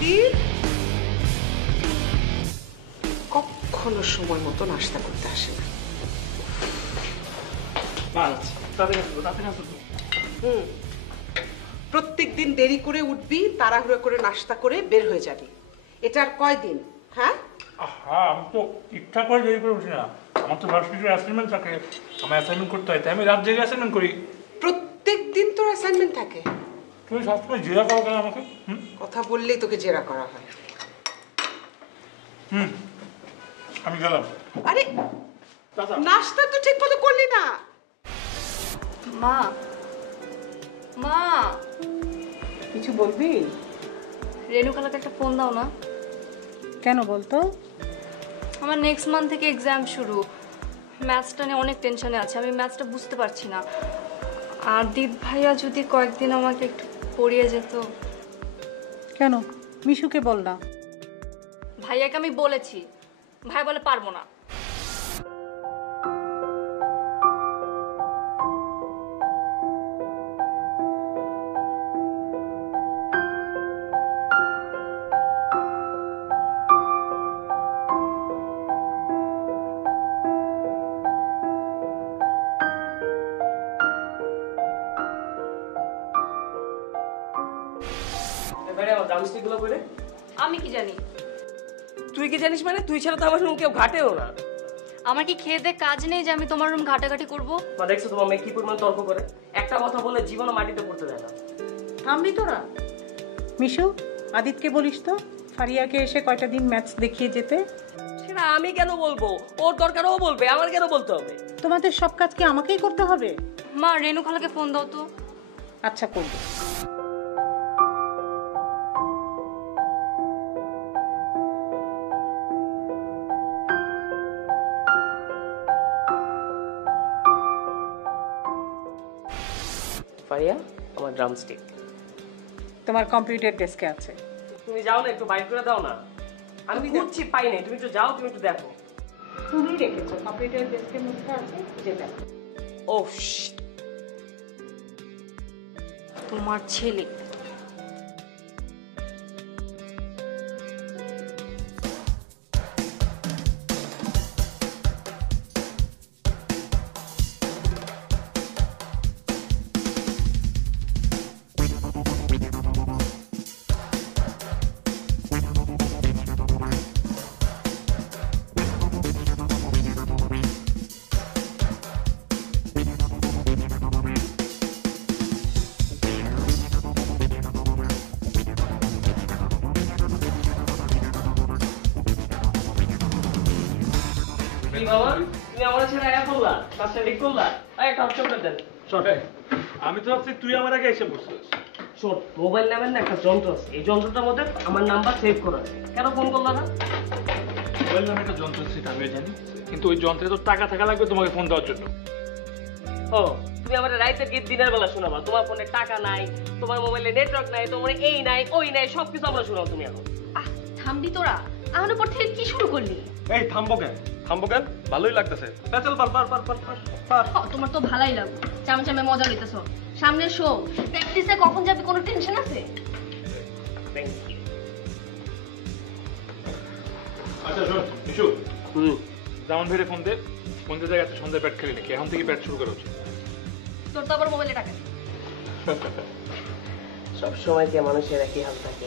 আদিত কখনো সময় মতো নাস্তা করতে আসে না। প্রত্যেক দিন দেরি করে উঠবি, তাড়াহুড়ো করে নাস্তা করে বের হয়ে যাবি। এটা আর কয়দিন? হ্যাঁ আমি তো ঠিকঠাক করে দেরি করে উঠি না। আমার তো ভার্সিটির অ্যাসাইনমেন্ট থাকে, আমার অ্যাসাইনমেন্ট করতে হয়, তাই আমি রাত জেগে অ্যাসাইনমেন্ট করি। প্রত্যেক দিন তোর অ্যাসাইনমেন্ট থাকে? তুমি সবসময় জেরা করো কেন আমাকে? কথা বললেই তোকে জেরা করা হয়। আমি গেলাম। আরে নাস্তা তো ঠিক মতো করলি না। মা মা কিছু বলবি? রেণুকালাকে একটা ফোন দাও না। কেন বলতো? আমার নেক্সট মান্থ থেকে এক্সাম শুরু, ম্যাথসটা নিয়ে অনেক টেনশনে আছে, আমি ম্যাথসটা বুঝতে পারছি না। আদিত ভাইয়া যদি কয়েকদিন আমাকে একটু পড়িয়ে যেত। কেন, মিশুকে বল না। ভাইয়াকে আমি বলেছি, ভাই বলে পারবো না। আমি কি জানি? তুই কি জানিস মানে? তুই ছাড়া তো আমার রুম কেউ ঘাটেও না। আমার কি খেয়ে দে কাজ নেই যে আমি তোমার রুম ঘাটাঘাটি করবো? বা দেখছো তোমার মেয়ে কি পরিমাণ তর্ক করে, একটা কথা বলে জীবনে মাটিতে পড়তে দেয় না। থামবি তোরা? মিশু, আদিতকে বলিস তো ফারিয়াকে এসে কয়টা দিন ম্যাথস দেখিয়ে যেতে। সেটা আমি কেন বলবো? ওর দরকার ও বলবে, আমার কেন বলতে হবে? তোমাদের সব কাজ কি আমাকেই করতে হবে? মা রেণুখালাকে ফোন দাও তো। আচ্ছা, করবো। ফারিয়া, আমার ড্রামস্টিক তোমার কম্পিউটার ডেস্কে আছে। তুমি যাও না, একটু বাইর করে দাও না। আমি খুঁজছি, পাই নাই। তুমি একটু যাও, তুমি একটু দেখো। তুমি রেখেছো কম্পিউটার ডেস্কের মধ্যে আছে, যে দেখো। ও তোমার ছেলে। আমি তো ভাবছি তুই আমার আগে এসে বসছিস। শোন, মোবাইল নামের না একটা যন্ত্র আছে, এই যন্ত্রটার মধ্যে আমার নাম্বার সেভ করা আছে। কেন ফোন করলা না? মোবাইল নামে একটা যন্ত্র সেটা আমি জানি, কিন্তু ওই যন্ত্রে তো টাকা থাকা লাগবে তোমাকে ফোন দেওয়ার জন্য। ও, তুমি আমার রাইতের গীত দিনের বেলা শোনাবা? তোমার ফোনে টাকা নাই, তোমার মোবাইলে নেটওয়ার্ক নাই, তোমার এই নাই ওই নাই, সবকিছু আমরা শোনাও তুমি এখন। থামবি তোরা? আমার উপর থেকে কি শুরু করলি? এই থামবো কেন? ভালোই লাগতেছে। চল তোমার তো ভালোই লাগবে, চামচামে মজা লইতেছ। সামনে শো, প্র্যাকটিসে কখন যাবে কোনো টেনশন আছে? আচ্ছা শোন মিশু, জামান ভাইরে ফোন দে, ফোন দিয়ে জায়গাতে সন্ধ্যায় ব্যাট খেলি নাকি, এখন থেকে ব্যাট শুরু করা উচিত। তোর তো আবার মোবাইলে টাকা নেই। সব সময় যে মানুষের একই হাল থাকে।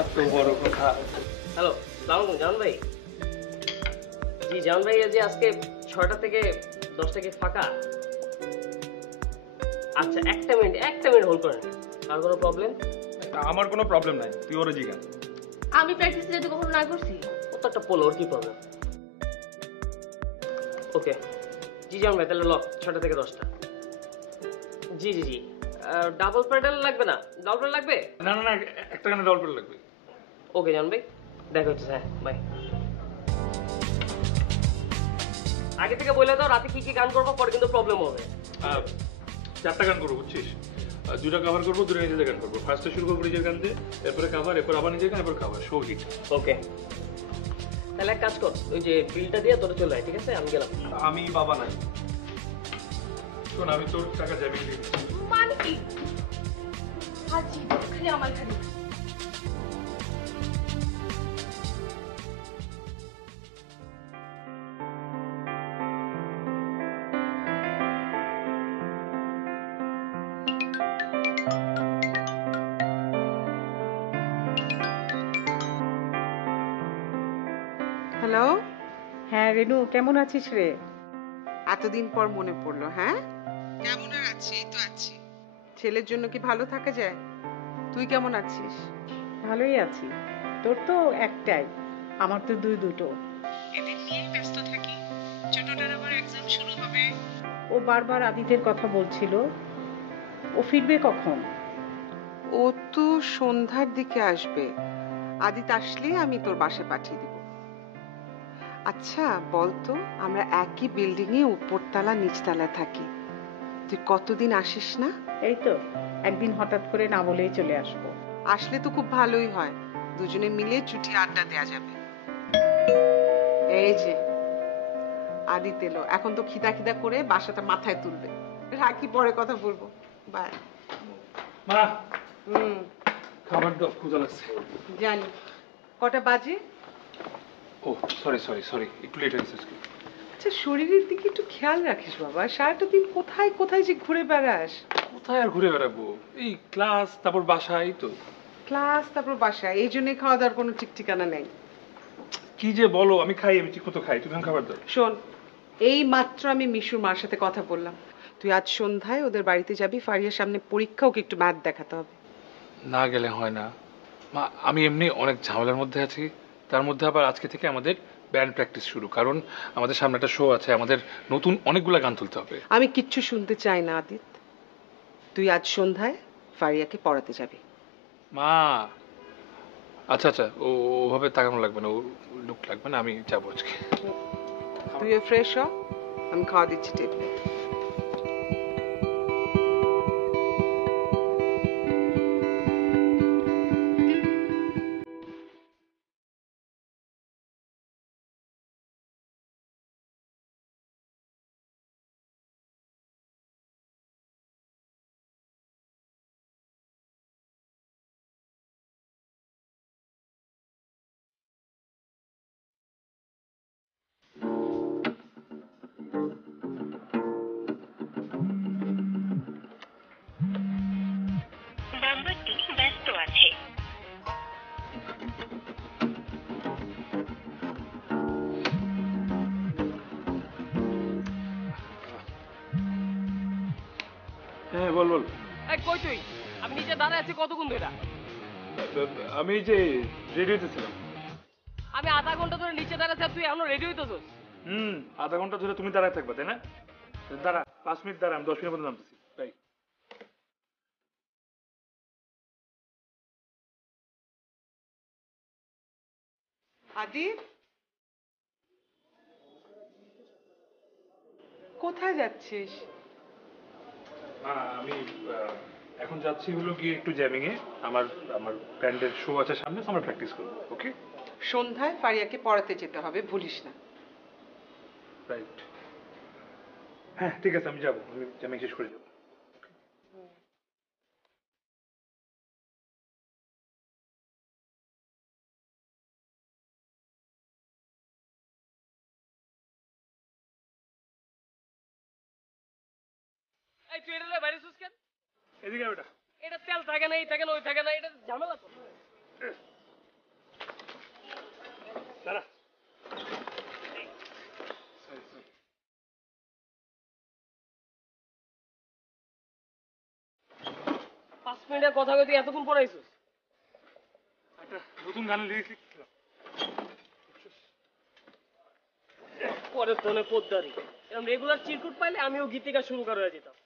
এত বড় কথা। হ্যালো, সালাম জামান ভাই। জি জামান ভাই, যে আজকে 6টা থেকে 10টা কি ফাঁকা? আচ্ছা একটা মিনিট হোল্ড করেন। আর কোনো প্রবলেম? আমার কোনো প্রবলেম নাই, তুই ওরে জিজ্ঞাসা। আমি প্র্যাকটিসে যেতে কখনো না করছি। ও তো একটা পোলো, ওর কি প্রবলেম? ওকে জি জামান ভাই, তাহলে লক 6টা থেকে 10টা। জি জি জি, ডাবল প্যাডেল লাগবে না? ডাবল প্যাডেল লাগবে না না না, একটা গানে ডল পেট লাগবে। ওকে জামান ভাই, দেখা হচ্ছে। হ্যাঁ বাই। আগে থেকে বলে দাও রাতে কি কি গান করবো, পরে কিন্তু প্রবলেম হবে। 4টা গান করবো বুঝছিস, 2টা কভার করবো, 2টা নিজেদের গান করবো। ফার্স্টে শুরু করবো নিজের গান দিয়ে, এরপরে কভার, এরপর আবার নিজের গান, এরপর কভার, শো হিট। ওকে তাহলে এক কাজ কর, ওই যে বিলটা দিয়ে তোরা চলে আয়, ঠিক আছে? আমি গেলাম। আমি বাবা নাই। শোন, আমি তোর টাকা যাবি মানে কি? খালি আমার খালি হ্যালো, হ্যাঁ রেনু, কেমন আছিস রে? এতদিন পর মনে পড়লো। হ্যাঁ, কেমন আর আছি? এই তো আছি। ছেলের জন্য কি ভালো থাকা যায়? তুই কেমন আছিস? ভালোই আছি। তোর তো একটাই, আমার তো দুটো। এদের নিয়েই ব্যস্ত থাকি। ছোটটার আবার এক্সাম শুরু হবে। ও বারবার আদিতের কথা বলছিল। ও ফিরবে কখন? ও তো সন্ধ্যার দিকে আসবে। আদিত আসলেই আমি তোর বাসায় পাঠিয়ে দিব। আচ্ছা বলতো, আমরা একই বিল্ডিং এ উপরতলা নিচতলায় থাকি, তুই কতদিন আসিস না? এই তো একদিন হঠাৎ করে না বলেই চলে আসবো। আসলে তো খুব ভালোই হয়, দুজনে মিলে চুটি আড্ডা দেয়া যাবে। এই যে আদিত এলো, এখন তো খিদা খিদা করে বাসাটা মাথায় তুলবে। রাখি, পরে কথা বলবো। বাই। মা, হুম, খাবার দাও, ক্ষুধা লাগছে। জানি। কটা বাজে? ও সরি সরি সরি, একটু লেট হয়েছে আজকে। আচ্ছা, শরীরের দিকে একটু খেয়াল রাখিস বাবা। সারাটা দিন কোথায় কোথায় যে ঘুরে বেড়াস। কোথায় আর ঘুরে বেড়াবো, এই ক্লাস তারপর বাসায় তো। ক্লাস, তারপর বাসায়, এই জন্যই খাওয়া দাওয়ার কোনো ঠিক ঠিকানা নেই। কি যে বলো, আমি খাই, আমি ঠিক মতো খাই, তুমি এখন খাবার দাও। শোন, এই মাত্র আমি মিশুর মার সাথে কথা বললাম। তুই আজ সন্ধ্যায় ওদের বাড়িতে যাবি, ফারিয়ার সামনে পরীক্ষা, ওকে একটু ম্যাথ দেখাতে হবে। না গেলে হয় না মা, আমি এমনি অনেক ঝামেলার মধ্যে আছি। তার মধ্যে আবার আজকে থেকে আমাদের ব্যান্ড প্র্যাকটিস শুরু, কারণ আমাদের সামনে একটা শো আছে, আমাদের নতুন অনেকগুলো গান তুলতে হবে। আমি কিচ্ছু শুনতে চাই না আদিত। তুই আজ সন্ধ্যায় ফারিয়াকে পড়াতে যাবি। মা আচ্ছা আচ্ছা, ওভাবে তাকানো লাগবে না, ও লুক লাগবে না, আমি যাবো আজকে। তুইও ফ্রেশ হ, আমি খাওয়া দিচ্ছি টেবিলে। নাম্বারটি ব্যস্ত আছে। হ্যাঁ বল বল। এই কই তুই? আমি নিচে দাঁড়ায় আছি কতক্ষণ ধরে? আমি এই যে রেডিওতে ছিলাম। আমি আধা ঘন্টা ধরে নিচে দাঁড়াচ্ছি আর তুই এখনো রেডি হইতেছস? আধা ঘন্টা ধরে তুমি দাঁড়ায় থাকবা তাই না? দাঁড়া, 5 মিনিট দাঁড়া, আমি 10 মিনিট মধ্যে নামতেছি। তাই আদিত, কোথায় যাচ্ছিস? আমি এখন যাচ্ছি হলো গিয়ে একটু জ্যামিং এ, আমার আমার ব্যান্ডের শো আছে সামনে, আমরা প্র্যাকটিস করবো। ওকে সন্ধ্যায় ফারিয়াকে পড়াতে যেতে হবে, ভুলিস না। রাইট, হ্যাঁ ঠিক আছে, আমি যাবো, আমি জ্যামিং শেষ করে যাবো। এই তুই এটা লয়ে বাইরে শুস কেন? এদিকে বেটা। এটা তেল থাকে না, এই থাকে না, ওই থাকে না, এটা ঝামেলা তো। দাঁড়া। 5 মিনিটের কথা কই তুই এতক্ষণ পরে আইছিস? একটা নতুন গানের লিরিক্স লিখছিলাম। পরে ফোনে পোদ্দারি এরকম রেগুলার চিরকুট পাইলে আমিও গীতিকা শুরু করে যেতাম।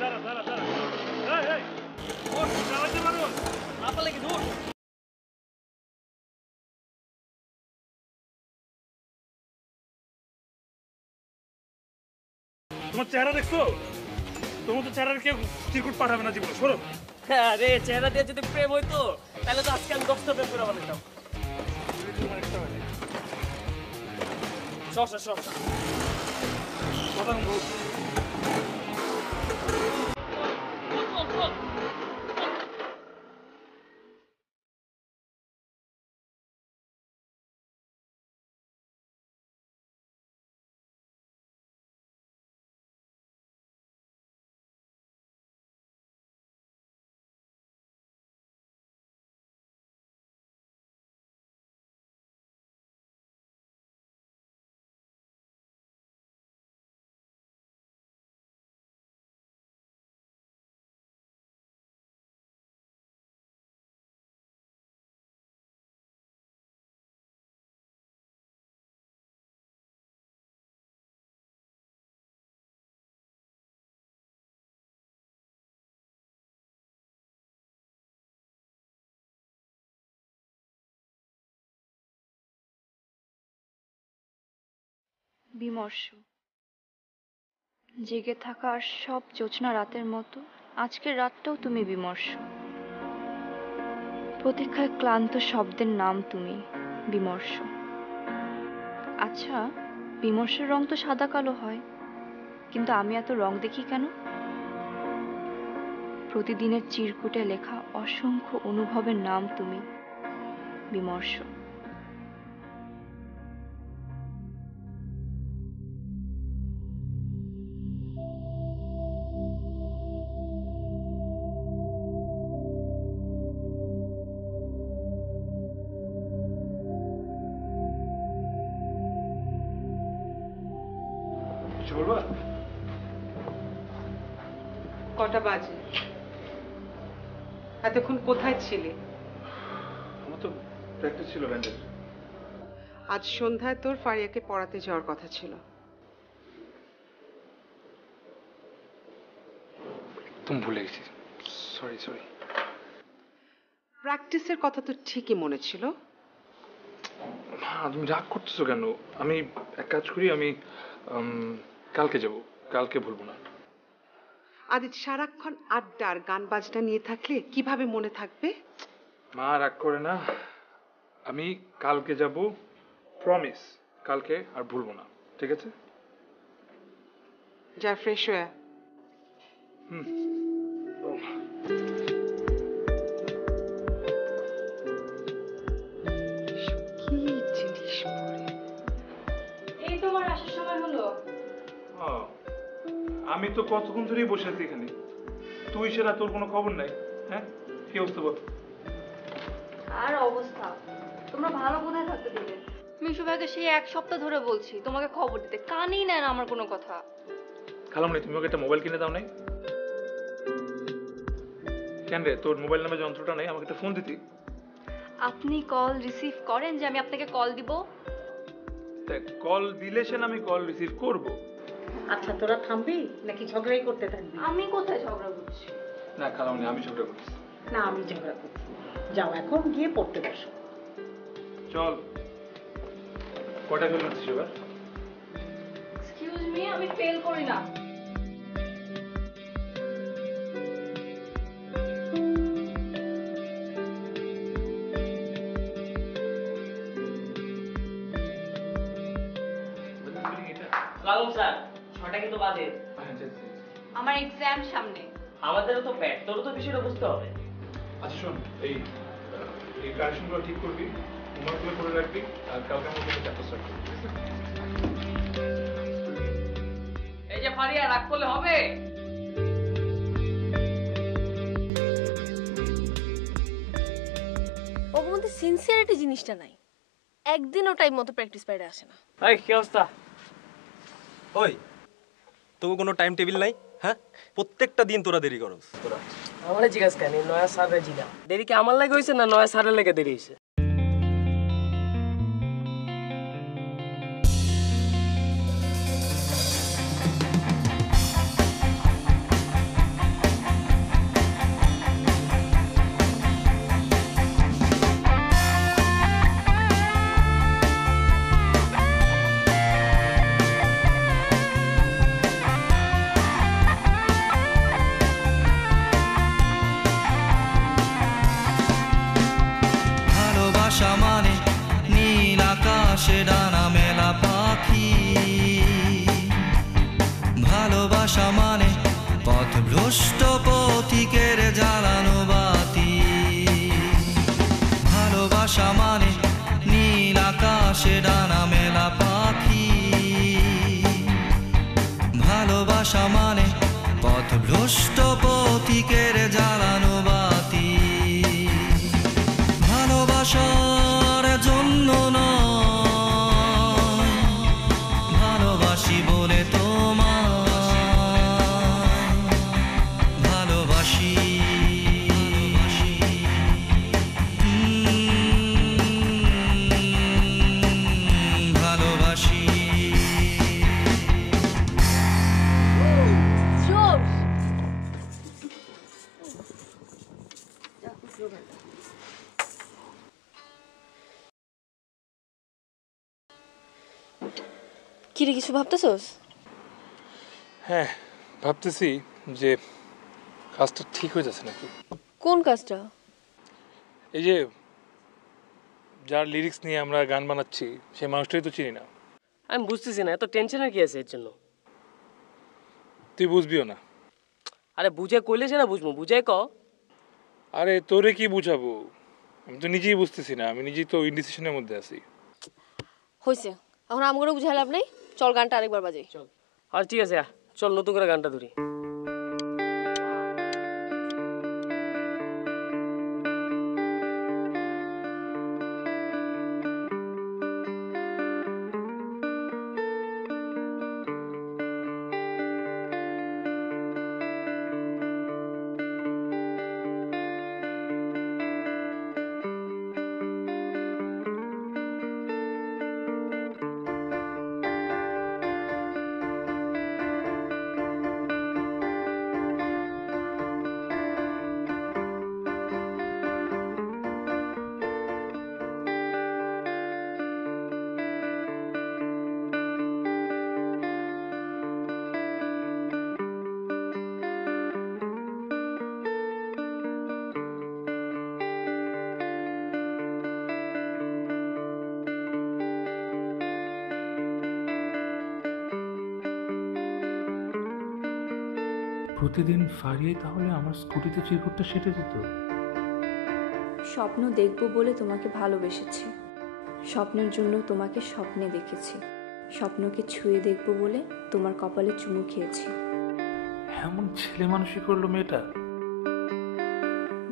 দাঁড়া দাঁড়া দাঁড়া, এই এই ওর চালাতে পারো না পারলে কি দূর? তোমার চেহারা দেখছো? তোমার তো চেহারার কেউ চিরকুট পাঠাবে না জীবনে, সরো। আরে চেহারা দিয়ে যদি প্রেম হইতো তাহলে তো আজকে আমি 10টা প্রেম করে ফেলতাম। সর সর সর। কথা বলবো। বিমর্ষ, জেগে থাকা আর সব জোছনা রাতের মতো আজকের রাতটাও তুমি বিমর্ষ। প্রতীক্ষায় ক্লান্ত শব্দের নাম তুমি বিমর্ষ। আচ্ছা, বিমর্ষের রং তো সাদা কালো হয়, কিন্তু আমি এত রং দেখি কেন? প্রতিদিনের চিরকুটে লেখা অসংখ্য অনুভবের নাম তুমি বিমর্ষ। কিছু বলবা? কটা বাজে? এতক্ষণ কোথায় ছিলে? আমার তো প্র্যাকটিস ছিল ব্যান্ডের। আজ সন্ধ্যায় তোর ফারিয়াকে পড়াতে যাওয়ার কথা ছিল। তুমি ভুলে গেছি, সরি সরি। প্র্যাকটিসের কথা তো ঠিকই মনে ছিল। তুমি রাগ করতেছো কেন? আমি এক কাজ করি, আমি কালকে যাব, কালকে ভুলবো না। আদিত, সারাক্ষণ আড্ডা আর গান বাজনা নিয়ে থাকলে কিভাবে মনে থাকবে? মা রাগ করে না, আমি কালকে যাব, প্রমিস, কালকে আর ভুলবো না, ঠিক আছে? যা ফ্রেশ হয়ে। কি জিনিস পরে? এই তোমার আসার সময় হলো। আমি তো কতক্ষণ ধরেই বসে আছি এখানে, তুই সেটা, তোর কোনো খবর নাই। হ্যাঁ, কি অবস্থা বল? আর অবস্থা, তোমরা ভালো কোথায় থাকতে দিলে? মিশু ভাইকে সেই এক সপ্তাহ ধরে বলছি তোমাকে খবর দিতে, কানই নেন আমার কোনো কথা। খালাম নেই, তুমি ওকে একটা মোবাইল কিনে দাও নাই? কেন রে, তোর মোবাইল নামে যন্ত্রটা নেই? আমাকে একটা ফোন দিতি। আপনি কল রিসিভ করেন যে আমি আপনাকে কল দিব? কল দিলে সে আমি কল রিসিভ করব। আচ্ছা, তোরা থামবি নাকি ঝগড়াই করতে থাকবি? আমি কোথায় ঝগড়া করছি? না খালাম নেই, আমি ঝগড়া করছি। না, আমি ঝগড়া করছি। যাও এখন গিয়ে পড়তে বসো। চল, কটা ফেল মারছিস এবার? এক্সকিউজ মি, আমি ফেল করি না। সালাম স্যার, 6টা কিন্তু বাজে। আমার এক্সাম সামনে। আমাদেরও তো প্যাট, তোরও তো বিষয়টা বুঝতে হবে। আচ্ছা শোন, এই কারেকশনগুলো ঠিক করবি, হোমওয়ার্কগুলো করে রাখবি, আর কালকে আমাকে চ্যাপ্টার স্টার্ট করবি। এই যে ফারিয়া, রাগ করলে হবে? ওর মধ্যে সিনসিয়ারিটি জিনিসটা নাই। একদিনও টাইম মতো প্র্যাকটিস প্যাডে আসে না। এই কি অবস্থা? ওই, তোকে কোনো টাইম টেবিল নাই? হ্যাঁ, প্রত্যেকটা দিন তোরা দেরি করস। আমারে জিজ্ঞাসা কেন? নয়া স্যারে জিগা। দেরি কি আমার লাগে হইছে না নয়া স্যারের লাগে দেরি হইছে? মানে নীল আকাশে ডানা মেলা পাখি, ভালোবাসা মানে পথভ্রষ্ট পথিকের জ্বালানো বাতি, ভালোবাসা মানে নীল আকাশে ডানা মেলা পাখি, ভালোবাসা মানে পথভ্রষ্ট পথিকের জ্বালানো বাতি, ভালোবাসার জন্য নয়, ভালোবাসি বলে তোমায়, ভালোবাসি ভালোবাসি। কি রে, কিছু ভাবতেছস? হ্যাঁ, ভাবতেছি যে কাজটা ঠিক হয়ে যাচ্ছে নাকি। কোন কাজটা? এই যে যার লিরিক্স নিয়ে আমরা গান বানাচ্ছি সেই মানুষটাই তো চিনি না। আমি বুঝতেছি না, এত টেনশনের কি আছে এর জন্য? তুই বুঝবিও না। আরে বুঝে কইলে সে না বুঝবো, বুঝাই ক। আরে তোরে কি বুঝাবো, আমি তো নিজেই বুঝতেছি না, আমি নিজেই তো ইনডিসিশনের মধ্যে আছি। হয়েছে, এখন আমগুলো বুঝাই লাভ নাই, চল গানটা আরেকবার বাজাই। চল। আর ঠিক আছে, চল নতুন করে গানটা ধরি। প্রতিদিন ফারিয়ে তাহলে আমার স্কুটিতে চিরকুটটা সেটে দিত। স্বপ্ন দেখব বলে তোমাকে ভালোবেসেছি, স্বপ্নের জন্য তোমাকে স্বপ্নে দেখেছি, স্বপ্নকে ছুঁয়ে দেখব বলে তোমার কপালে চুমু খেয়েছি। এমন ছেলে মানুষই করলো মেয়েটা।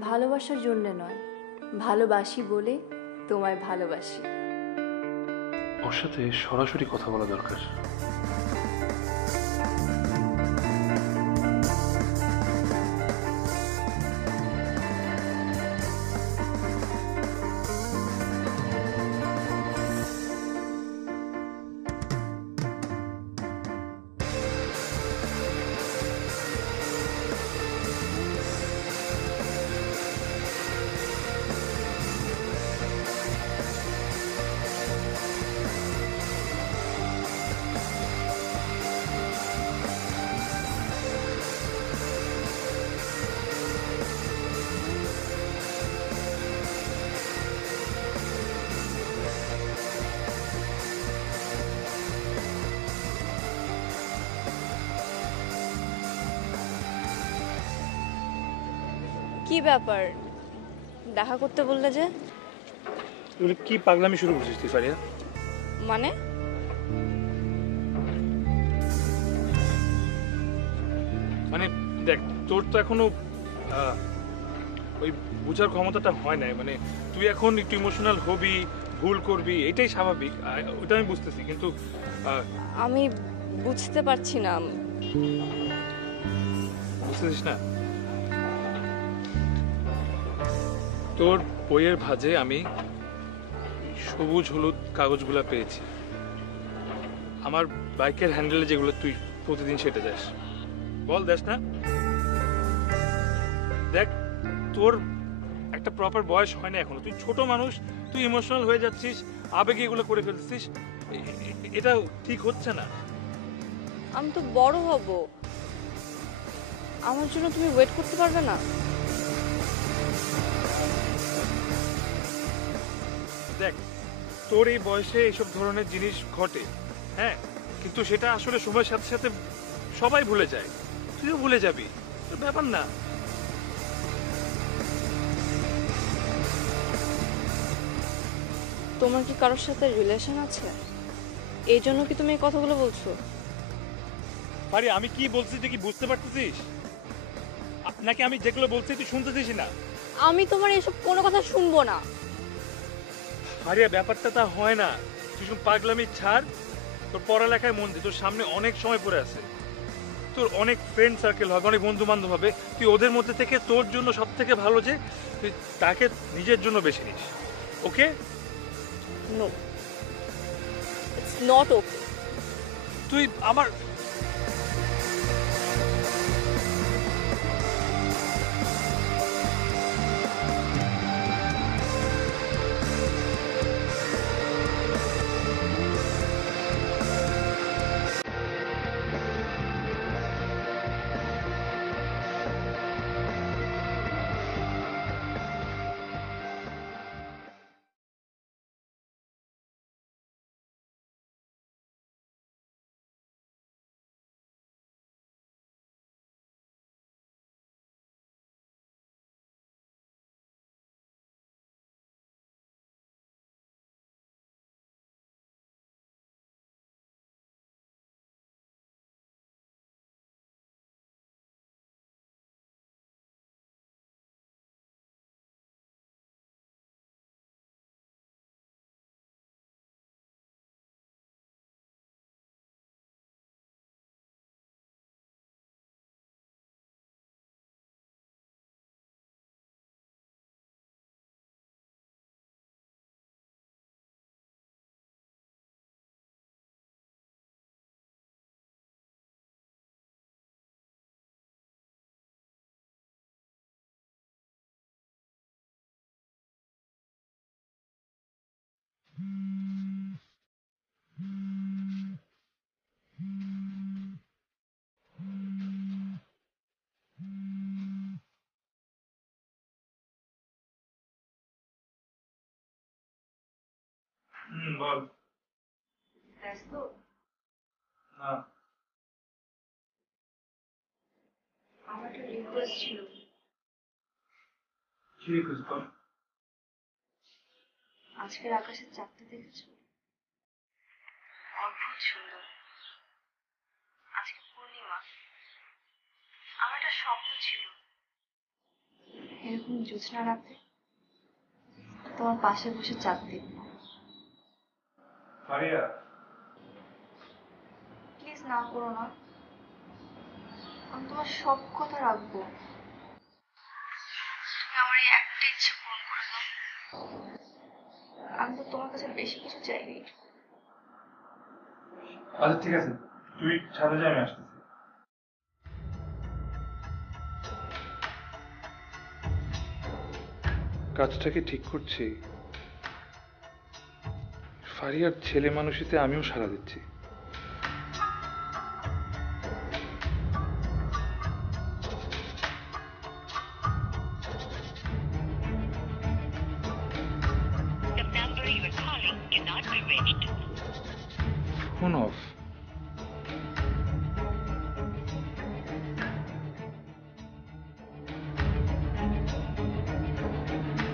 ভালোবাসার জন্য নয়, ভালোবাসি বলে তোমায় ভালোবাসি। ওর সাথে সরাসরি কথা বলা দরকার। কি ব্যাপার, দেখা করতে বললে যে? তুই কি পাগলামি শুরু করছিস তুই ফারিয়া? মানে মানে দেখ, তোর তো এখনো ওই বুঝার ক্ষমতাটা হয় নাই। মানে তুই এখন একটু ইমোশনাল হবি, ভুল করবি, এটাই স্বাভাবিক, ওটা আমি বুঝতেছি, কিন্তু আমি বুঝতে পারছি না। বুঝতেছিস না? তোর বইয়ের ভাঁজে আমি সবুজ হলুদ কাগজগুলা পেয়েছি, আমার বাইকের হ্যান্ডেলে যেগুলো তুই প্রতিদিন সেটে যাস। বল দেখ না, দেখ তোর একটা প্রপার বয়স হয় না এখনো, তুই ছোট মানুষ, তুই ইমোশনাল হয়ে যাচ্ছিস, আবেগে এগুলো করে ফেলছিস, এটা ঠিক হচ্ছে না। আমি তো বড় হব, আমার জন্য তুমি ওয়েট করতে পারবে না? দেখ, তোর এই বয়সে এইসব ধরনের জিনিস ঘটে, হ্যাঁ, কিন্তু সেটা আসলে সময়ের সাথে সাথে সবাই ভুলে যায়, তুইও ভুলে যাবি, ব্যাপার না। তোমার কি কারোর সাথে রিলেশন আছে? এই জন্য কি তুমি এই কথাগুলো বলছো? পারি, আমি কি বলছি তুই কি বুঝতে পারতেছিস? নাকি আমি যেগুলো বলছি তুই শুনতেছিস না? আমি তোমার এসব কোনো কথা শুনবো না। আরে ব্যাপারটা তা হয় না, তুই শুধু পাগলামি ছাড়, তোর পড়ালেখায় মন দে, তোর সামনে অনেক সময় পড়ে আছে, তোর অনেক ফ্রেন্ড সার্কেল হবে, অনেক বন্ধু বান্ধব হবে, তুই ওদের মধ্যে থেকে তোর জন্য সব থেকে ভালো যে তুই তাকে নিজের জন্য বেছে নিস। Okay? No, it's not okay. তুই আমার বল। ব্যস্ত? না। আমার একটা রিকোয়েস্ট ছিল। কি রিকোয়েস্ট কর? আজকের আকাশের চাঁদটা দেখেছো? অদ্ভুত সুন্দর। আজকে পূর্ণিমা। আমার একটা স্বপ্ন ছিল এরকম জ্যোৎস্না রাতে তোমার পাশে বসে চাঁদ দেখবো। ফারিয়া, প্লিজ না করো না, আমি তোমার সব কথা রাখবো। তুমি আমার এই একটা ইচ্ছে পূরণ করে দাও। আমি তো তোমার কাছে বেশি কিছু চাইনি। আচ্ছা ঠিক আছে, তুই ছাদে যা, আমি আসতেছি। কাজটা কি ঠিক করছি? ফারিয়ার ছেলে মানুষিতে আমিও সাড়া দিচ্ছি। The number you are calling cannot be reached. Phone off.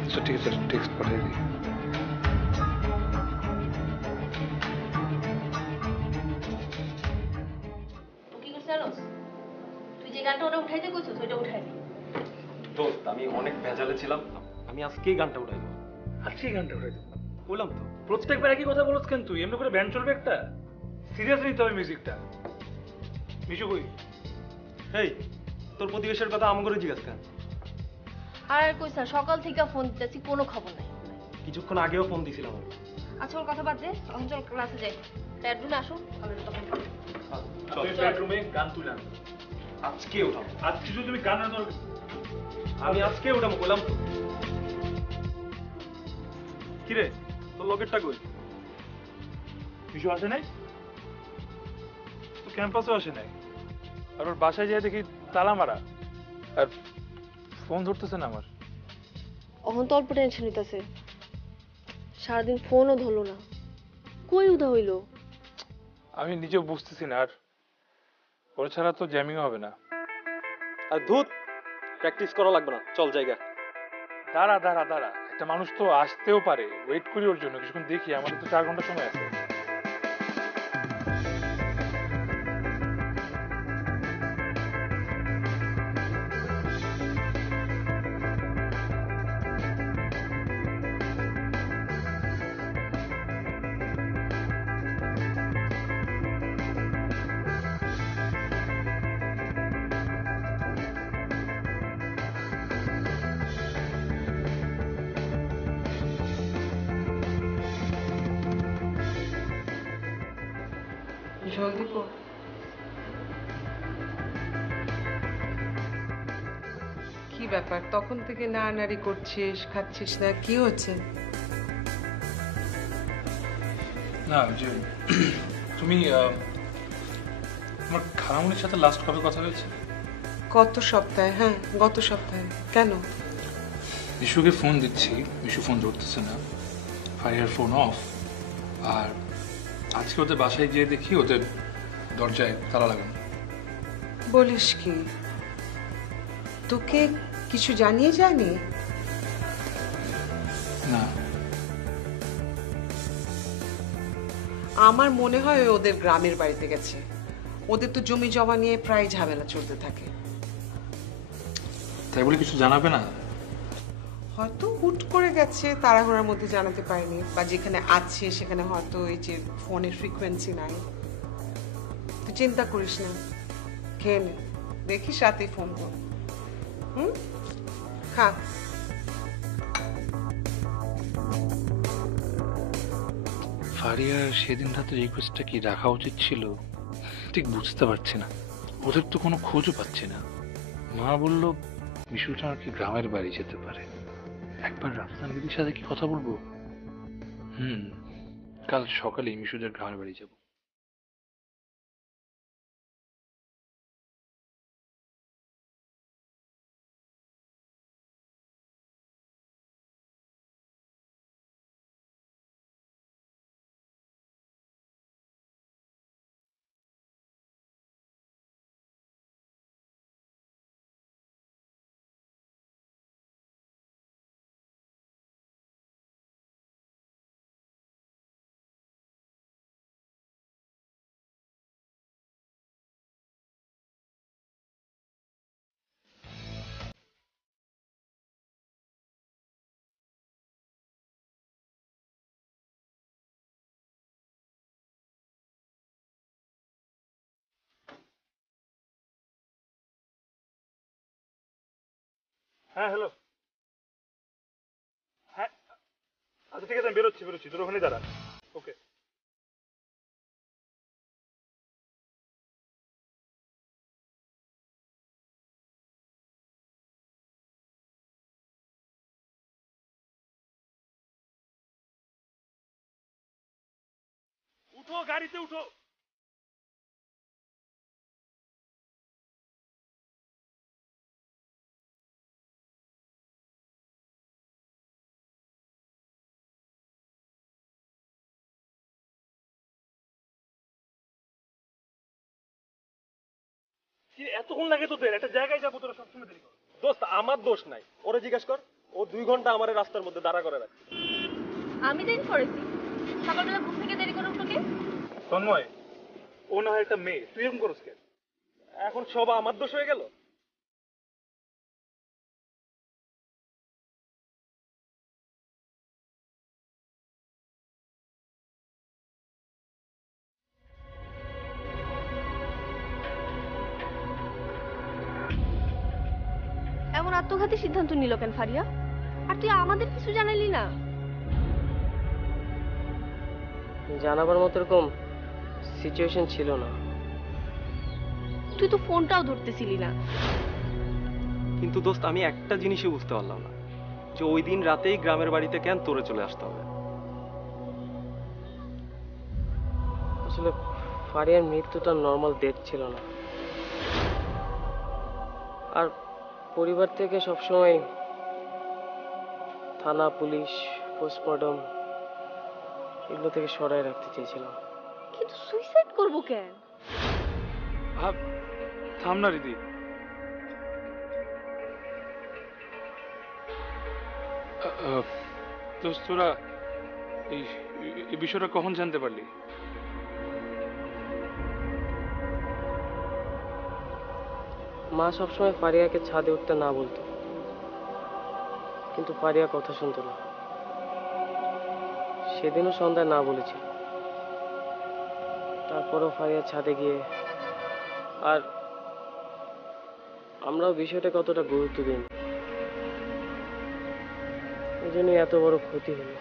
আচ্ছা ঠিক আছে, টেক্সট পাঠিয়ে দিই। কি করছিস জানোস? তুই যে গানটা ওটা উঠাইতে কইছিস ওইটা উঠাই দি। দোস্ত, আমি অনেক ভেজালে ছিলাম, আমি আজকেই গানটা উঠাই দেবো। আজকে গানটা উঠাই দেবো? বললাম তো। প্রত্যেকবার একই কথা বলছ কেন তুই? এমনি করে ব্যান্ড চলবে একটা? সিরিয়াসলি নিতে হবে মিউজিকটা। মিশু কই? এই, তোর প্রতিবেশের কথা আম করে জিজ্ঞাসা কেন? আর কইছ না, সকাল থেকে ফোন দিতেছি কোনো খবর নাই। কিছুক্ষণ আগেও ফোন দিছিলাম আমি। আচ্ছা ওর কথা বাদ দে, এখন চল ক্লাসে যাই। বেডরুমে আসো, আমি তখন তুই বেডরুমে গান তুলে আন। আজকে উঠাবো। আজকে যদি তুমি গান না ধরো, আমি আজকে উঠাবো, বললাম তো। কিরে, তোর লকেটটা কই? মিশু আসে নাই তো, ক্যাম্পাসেও আসে নাই। আর ওর বাসায় যেয়ে দেখি তালা মারা, আর ফোন ধরতেছে না আমার। অহন তো অল্প টেনশন হইতাছে, সারাদিন ফোনও ধরলো না, কই উদা হইলো? আমি নিজেও বুঝতেছি না, আর ওর ছাড়া তো জ্যামিং হবে না। আর ধুত, প্র্যাকটিস করা লাগবে না, চল জায়গা। দাঁড়া দাঁড়া দাঁড়া, একটা মানুষ তো আসতেও পারে, ওয়েট করি ওর জন্য কিছুক্ষণ, দেখি, আমাদের তো 4 ঘন্টা সময় আছে। জলদি কর। কি ব্যাপার, তখন থেকে নাড়ানাড়ি করছিস, খাচ্ছিস না, কি হচ্ছে? না যে তুমি তোমার খালামুনির সাথে লাস্ট কবে কথা হয়েছে? গত সপ্তাহে। হ্যাঁ গত সপ্তাহে। কেন? মিশুকে ফোন দিচ্ছি, মিশু ফোন ধরতেছে না, ফারিয়ার ফোন অফ। আর আজকে ওদের বাসায় গিয়ে দেখি ওদের দরজায় তালা লাগানো। বলিস কি? তোকে কিছু জানিয়ে যায়নি? না, আমার মনে হয় ওদের গ্রামের বাড়িতে গেছে। ওদের তো জমি জমা নিয়ে প্রায় ঝামেলা চলতে থাকে। তাই বলে কিছু জানাবে না? হয়তো হুট করে গেছে, তাড়াহুড়ার মধ্যে জানাতে পারেনি, বা যেখানে আছে সেখানে হয়তো এই যে ফোনের ফ্রিকোয়েন্সি নাই। তুই চিন্তা করিস না, খেয়ে নে, দেখিস রাতেই ফোন কর। খা। ফারিয়ার সেদিন রাতে রিকোয়েস্টটা কি রাখা উচিত ছিল ঠিক বুঝতে পারছি না। ওদের তো কোনো খোঁজও পাচ্ছি না। মা বলল মিশুটা আর কি গ্রামের বাড়ি যেতে পারে, একবার রাফসান দিদির সাথে কি কথা বলবো? কাল সকালে মিশুদের গ্রামের বাড়ি যাব। হ্যাঁ হ্যালো, হ্যাঁ আচ্ছা ঠিক আছে, আমি বেরোচ্ছি, তোর ওখানে দাঁড়া। ওকে। উঠো, গাড়িতে উঠো। কি এতক্ষণ লাগে তোদের? একটা জায়গায় যাবো, তোরা সবসময় দেরি কর। দোস্ত আমার দোষ নাই, ওরে জিজ্ঞাসা কর। ও 2 ঘন্টা আমার রাস্তার মধ্যে দাঁড়া করে রাখে। আমি দেরি করেছি? সকালবেলা ঘুম থেকে দেরি করে উঠো কে? তন্ময়, ও না হয় একটা মেয়ে, তুই এরকম করস কেন? এখন সব আমার দোষ হয়ে গেল? এমন আত্মঘাতী সিদ্ধান্ত নিল কেন ফারিয়া? আর তুই আমাদের কিছু জানালি না? জানাবার মতো এরকম সিচুয়েশন ছিল না। তুই তো ফোনটাও ধরতেছিলি না। কিন্তু দোস্ত আমি একটা জিনিসই বুঝতে পারলাম না, যে ওই দিন রাতেই গ্রামের বাড়িতে কেন তোরে চলে আসতে হবে? আসলে ফারিয়ার মৃত্যুটা নর্মাল ডেথ ছিল না। আর পরিবার থেকে সবসময় থানা, পুলিশ, পোস্টমর্টম এগুলো থেকে সরায় রাখতে চেয়েছিলাম। কিন্তু সুইসাইড করবো কেন? থাম না রিদি। দোস্ত, তোরা এই বিষয়টা কখন জানতে পারলি? মা সবসময় ফারিয়াকে ছাদে উঠতে না বলতো, কিন্তু ফারিয়া কথা শুনতো না। সেদিনও সন্ধ্যায় না বলেছিল। তারপরও ফারিয়া ছাদে গিয়ে, আর আমরাও বিষয়টা কতটা গুরুত্ব দিই, এই জন্যই এত বড় ক্ষতি হলো।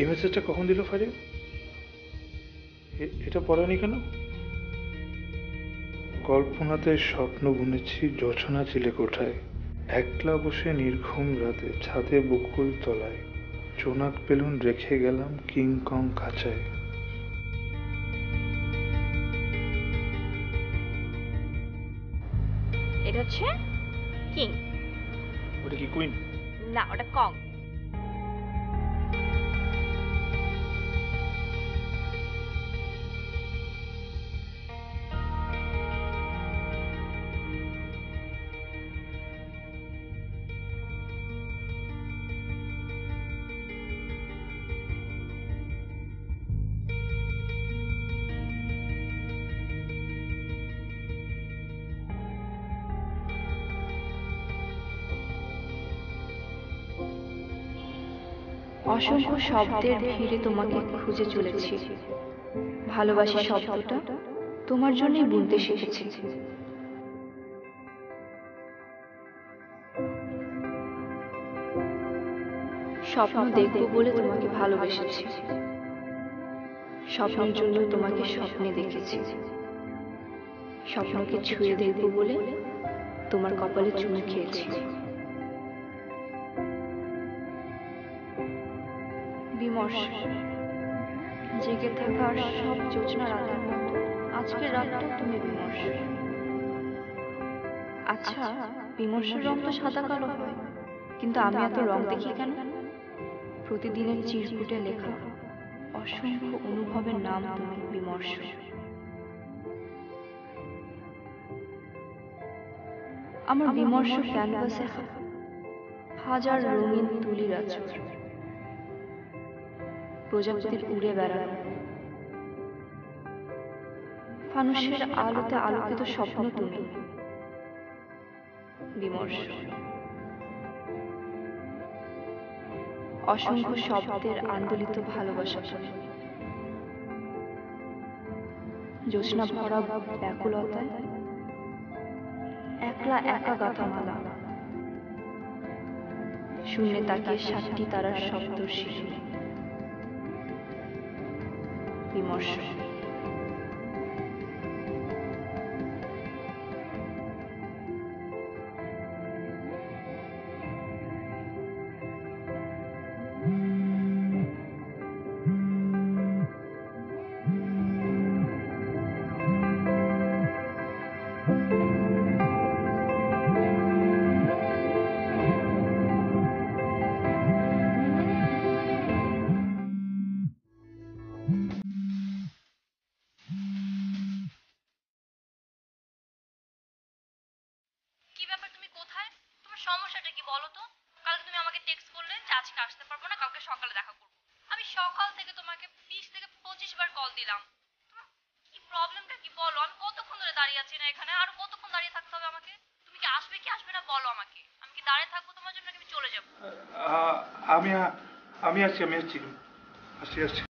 এই মেসেজটা কখন দিল ফারিয়া? এটা পড়ানি কেন? কল্পনাতে স্বপ্ন বুনেছি জোছনা চিলে কোঠায়, একলা বসে নির্ঘুম রাতে ছাদে বকুল তলায়, জোনাক বেলুন রেখে গেলাম কিংকং খাঁচায়। এটা হচ্ছে কিং। ওটা কি কুইন? না, ওটা কং। অসংখ্য শব্দের ভিড়ে তোমাকে খুঁজে চলেছি। ভালোবাসি শব্দটা তোমার জন্যই বুনতে শিখেছি। স্বপ্ন দেখবো বলে তোমাকে ভালোবেসেছি, স্বপ্নের জন্য তোমাকে স্বপ্নে দেখেছি। স্বপ্নকে ছুঁয়ে দেখবো বলে তোমার কপালে চুমু খেয়েছি। বিমর্ষ জেগে থাকার সব জোছনা রাতের মতো আজকের রাতটাও তুমি বিমর্ষ। আচ্ছা, বিমর্ষের রং তো সাদা কালো হয়, কিন্তু আমি এত রং দেখি কেন? প্রতিদিনের চিরকুটে লেখা অসংখ্য অনুভবের নাম তুমি বিমর্ষ। আমার বিমর্ষ ক্যানভাসে হাজার রঙিন তুলির আঁচড়, প্রজাপতির উড়ে বেড়ানো, ফানুষের আলোতে আলোকিত স্বপ্ন তুমি বিমর্ষ। অসংখ্য শব্দের আন্দোলিত ভালোবাসা তুমি, জ্যোৎস্না ভরা ব্যাকুলতায় একলা একা গাথা মালা, শূন্যে তাকিয়ে 7টি তারার শব্দ শিশুরে বিমর্ষ। কি ব্যাপার, তুমি কোথায়? তোমার সমস্যাটা কি বলো তো? কালকে তুমি আমাকে টেক্সট করলে যে আজকে আসতে পারবো না, কালকে সকালে দেখা করবো। আমি সকাল থেকে তোমাকে 20 থেকে 25 বার কল দিলাম। তোমার কি প্রবলেমটা কি বলো? আমি কতক্ষণ ধরে দাঁড়িয়ে আছি না এখানে? আর কতক্ষণ দাঁড়িয়ে থাকতে হবে আমাকে? তুমি কি আসবে কি আসবে না বলো আমাকে। আমি কি দাঁড়িয়ে থাকবো তোমার জন্য, নাকি আমি চলে যাবো? আমি আসছি।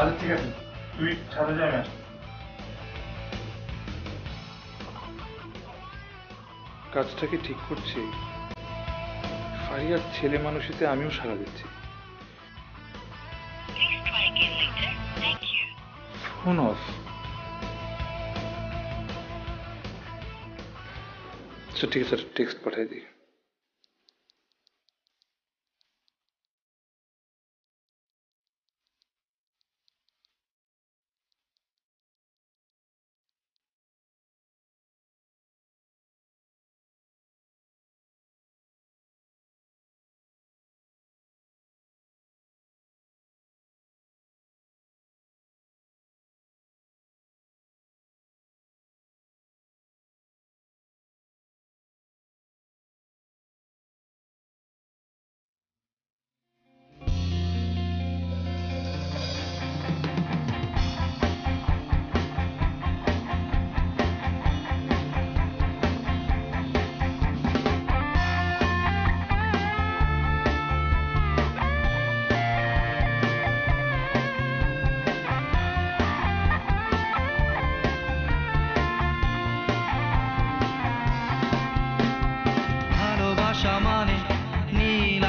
আচ্ছা ঠিক আছে, তুই ছাদে যাই না। কাজটা কি ঠিক করছি? ফারিয়ার ছেলে মানুষিতে আমিও সাড়া দিচ্ছি। Phone off. আচ্ছা ঠিক আছে, টেক্সট পাঠাই দিই।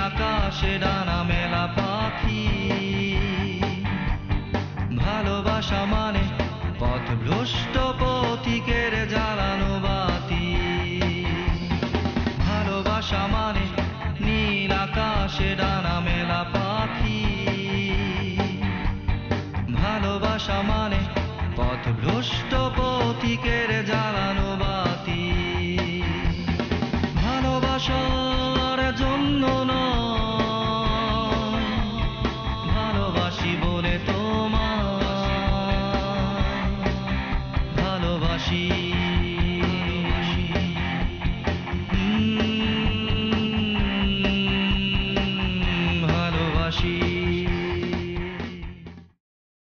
আকাশে ডানা মেলা পাখি, ভালোবাসা মানে পথভ্রষ্ট পথিকের জ্বালানো বাতি। ভালোবাসা মানে নীল আকাশে ডানা মেলা পাখি, ভালোবাসা মানে পথভ্রষ্ট